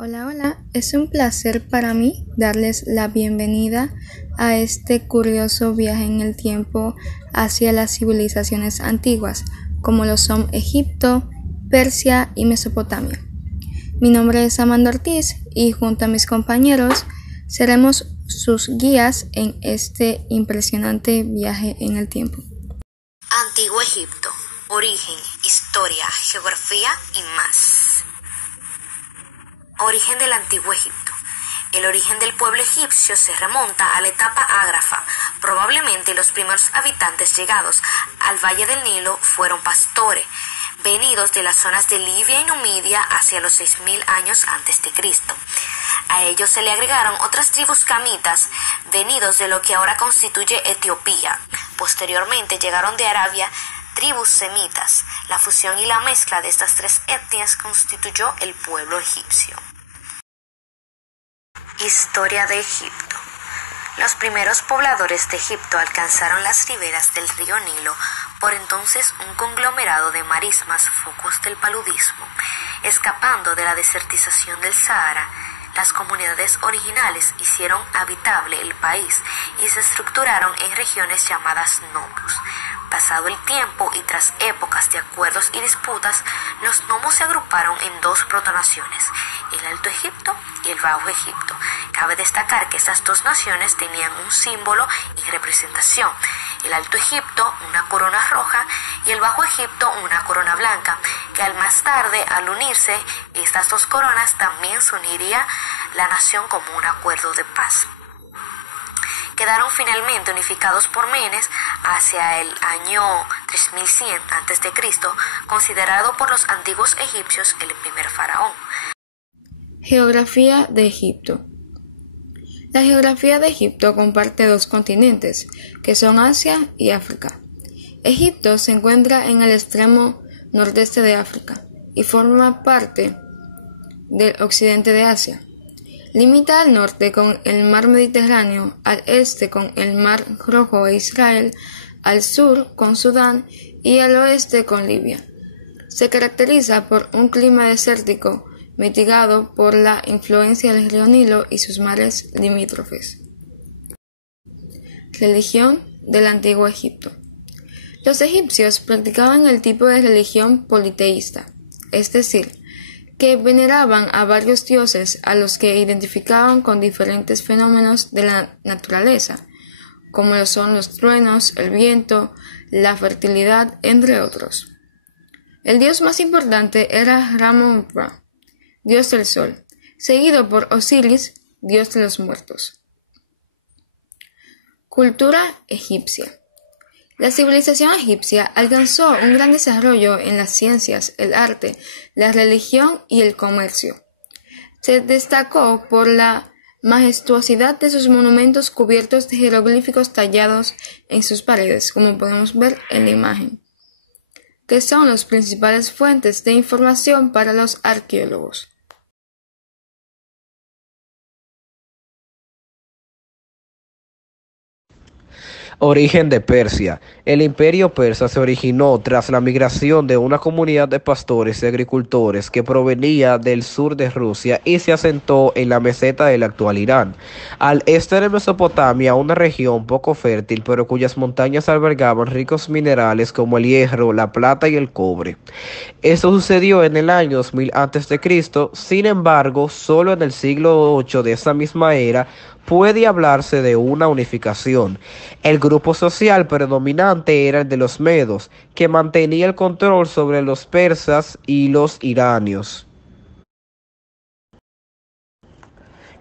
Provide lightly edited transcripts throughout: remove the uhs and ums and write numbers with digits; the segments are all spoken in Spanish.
Hola, hola, es un placer para mí darles la bienvenida a este curioso viaje en el tiempo hacia las civilizaciones antiguas, como lo son Egipto, Persia y Mesopotamia. Mi nombre es Amanda Ortiz y junto a mis compañeros seremos sus guías en este impresionante viaje en el tiempo. Antiguo Egipto, origen, historia, geografía y más. Origen del Antiguo Egipto. El origen del pueblo egipcio se remonta a la etapa ágrafa. Probablemente los primeros habitantes llegados al valle del Nilo fueron pastores, venidos de las zonas de Libia y Numidia hacia los 6000 años antes de Cristo. A ellos se le agregaron otras tribus camitas, venidos de lo que ahora constituye Etiopía. Posteriormente llegaron de Arabia tribus semitas. La fusión y la mezcla de estas tres etnias constituyó el pueblo egipcio. Historia de Egipto. Los primeros pobladores de Egipto alcanzaron las riberas del río Nilo, por entonces un conglomerado de marismas focos del paludismo. Escapando de la desertización del Sahara, las comunidades originales hicieron habitable el país y se estructuraron en regiones llamadas nomos. Pasado el tiempo y tras épocas de acuerdos y disputas, los nomos se agruparon en dos protonaciones, el Alto Egipto y el Bajo Egipto. Cabe destacar que estas dos naciones tenían un símbolo y representación. El Alto Egipto, una corona roja, y el Bajo Egipto, una corona blanca, que más tarde, al unirse estas dos coronas, también se uniría la nación como un acuerdo de paz. Quedaron finalmente unificados por Menes hacia el año 3100 a.C., considerado por los antiguos egipcios el primer faraón. Geografía de Egipto. La geografía de Egipto comparte dos continentes, que son Asia y África. Egipto se encuentra en el extremo nordeste de África y forma parte del occidente de Asia. Limita al norte con el mar Mediterráneo, al este con el mar Rojo e Israel, al sur con Sudán y al oeste con Libia. Se caracteriza por un clima desértico mitigado por la influencia del río Nilo y sus mares limítrofes. Religión del Antiguo Egipto. Los egipcios practicaban el tipo de religión politeísta, es decir, que veneraban a varios dioses a los que identificaban con diferentes fenómenos de la naturaleza, como lo son los truenos, el viento, la fertilidad, entre otros. El dios más importante era Ramon-Ra, dios del sol, seguido por Osiris, dios de los muertos. Cultura egipcia. La civilización egipcia alcanzó un gran desarrollo en las ciencias, el arte, la religión y el comercio. Se destacó por la majestuosidad de sus monumentos cubiertos de jeroglíficos tallados en sus paredes, como podemos ver en la imagen, que son las principales fuentes de información para los arqueólogos. Origen de Persia. El imperio persa se originó tras la migración de una comunidad de pastores y agricultores que provenía del sur de Rusia y se asentó en la meseta del actual Irán, al este de Mesopotamia, una región poco fértil pero cuyas montañas albergaban ricos minerales como el hierro, la plata y el cobre. Esto sucedió en el año 2000 a.C., sin embargo, solo en el siglo VIII de esa misma era puede hablarse de una unificación. El grupo social predominante era el de los medos, que mantenía el control sobre los persas y los iranios.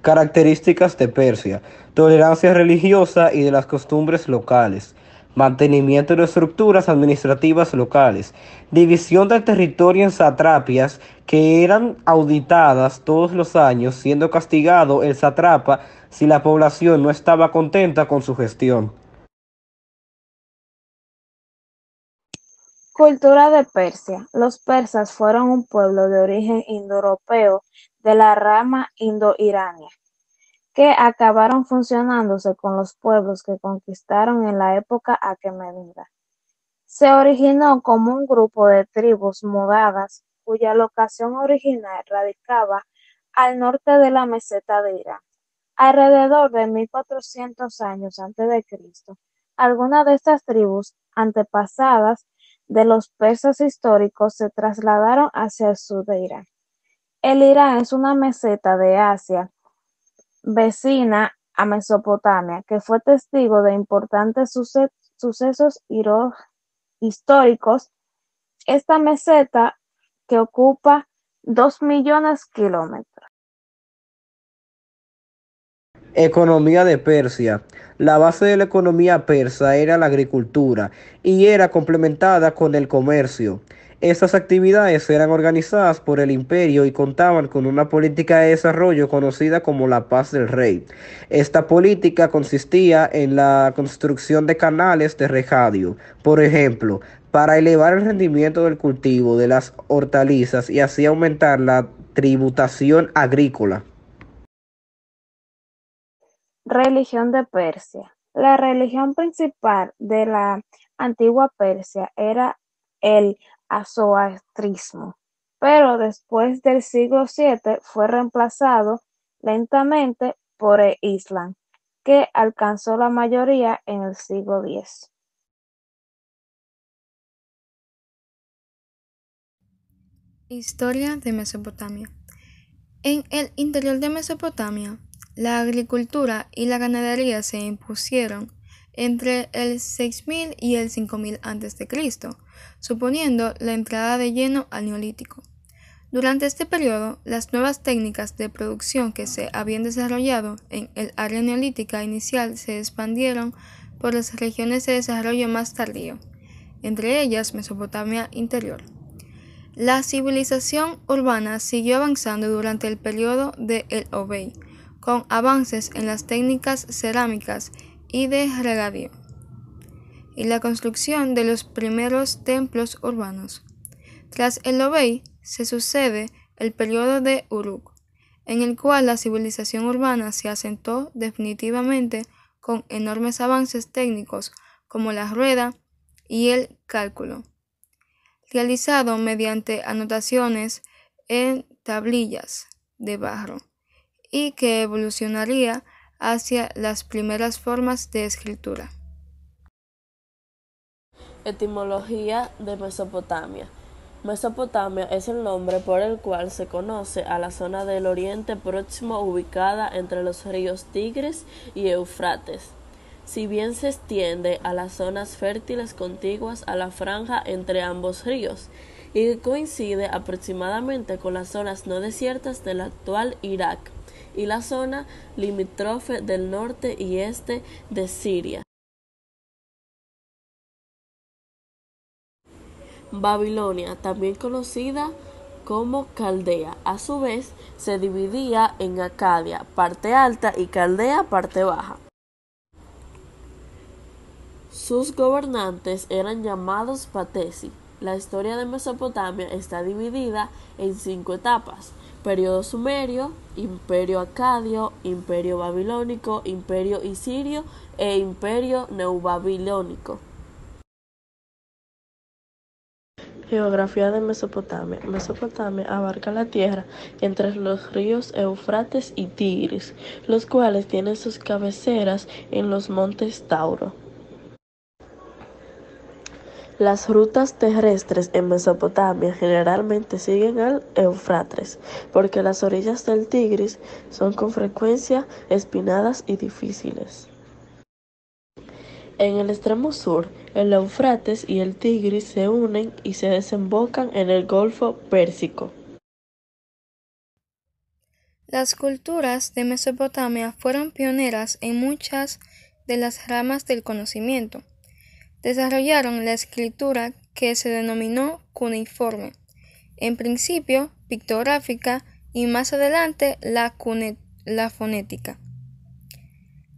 Características de Persia: tolerancia religiosa y de las costumbres locales, mantenimiento de estructuras administrativas locales, división del territorio en satrapias que eran auditadas todos los años, siendo castigado el sátrapa si la población no estaba contenta con su gestión. Cultura de Persia. Los persas fueron un pueblo de origen indoeuropeo de la rama indo-irania, que acabaron fusionándose con los pueblos que conquistaron en la época aquemenida. Se originó como un grupo de tribus mudadas cuya locación original radicaba al norte de la meseta de Irán. Alrededor de 1400 años antes de Cristo, algunas de estas tribus antepasadas de los persas históricos se trasladaron hacia el sur de Irán. El Irán es una meseta de Asia vecina a Mesopotamia, que fue testigo de importantes sucesos históricos. Esta meseta que ocupa 2 millones de kilómetros. Economía de Persia. La base de la economía persa era la agricultura y era complementada con el comercio. Estas actividades eran organizadas por el imperio y contaban con una política de desarrollo conocida como la paz del rey. Esta política consistía en la construcción de canales de regadío, por ejemplo, para elevar el rendimiento del cultivo de las hortalizas y así aumentar la tributación agrícola. Religión de Persia. La religión principal de la antigua Persia era el zoroastrismo, pero después del siglo VII fue reemplazado lentamente por el Islam, que alcanzó la mayoría en el siglo X. Historia de Mesopotamia. En el interior de Mesopotamia, la agricultura y la ganadería se impusieron entre el 6000 y el 5000 a.C., suponiendo la entrada de lleno al Neolítico. Durante este periodo, las nuevas técnicas de producción que se habían desarrollado en el área neolítica inicial se expandieron por las regiones de desarrollo más tardío, entre ellas Mesopotamia interior. La civilización urbana siguió avanzando durante el periodo de El Obey, con avances en las técnicas cerámicas y de regadío, y la construcción de los primeros templos urbanos. Tras El Obey se sucede el periodo de Uruk, en el cual la civilización urbana se asentó definitivamente con enormes avances técnicos como la rueda y el cálculo, realizado mediante anotaciones en tablillas de barro, y que evolucionaría hacia las primeras formas de escritura. Etimología de Mesopotamia. Mesopotamia es el nombre por el cual se conoce a la zona del Oriente Próximo ubicada entre los ríos Tigris y Éufrates, si bien se extiende a las zonas fértiles contiguas a la franja entre ambos ríos, y coincide aproximadamente con las zonas no desiertas del actual Irak y la zona limítrofe del norte y este de Siria. Babilonia, también conocida como Caldea, a su vez se dividía en Acadia, parte alta, y Caldea, parte baja. Sus gobernantes eran llamados Patesi. La historia de Mesopotamia está dividida en 5 etapas: periodo sumerio, imperio acadio, imperio babilónico, imperio isirio e imperio neobabilónico. Geografía de Mesopotamia. Mesopotamia abarca la tierra entre los ríos Éufrates y Tigris, los cuales tienen sus cabeceras en los montes Tauro. Las rutas terrestres en Mesopotamia generalmente siguen al Éufrates, porque las orillas del Tigris son con frecuencia espinadas y difíciles. En el extremo sur, el Éufrates y el Tigris se unen y se desembocan en el Golfo Pérsico. Las culturas de Mesopotamia fueron pioneras en muchas de las ramas del conocimiento. Desarrollaron la escritura que se denominó cuneiforme, en principio pictográfica y más adelante la fonética.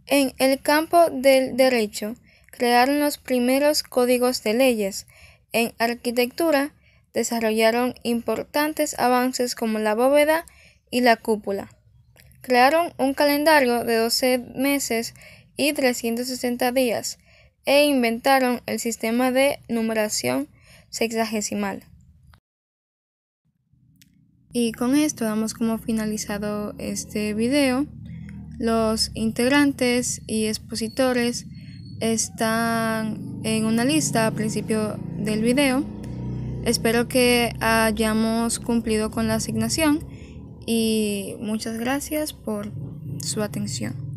En el campo del derecho, crearon los primeros códigos de leyes. En arquitectura, desarrollaron importantes avances como la bóveda y la cúpula. Crearon un calendario de 12 meses y 360 días, e inventaron el sistema de numeración sexagesimal. Y con esto damos como finalizado este video. Los integrantes y expositores están en una lista al principio del video. Espero que hayamos cumplido con la asignación y muchas gracias por su atención.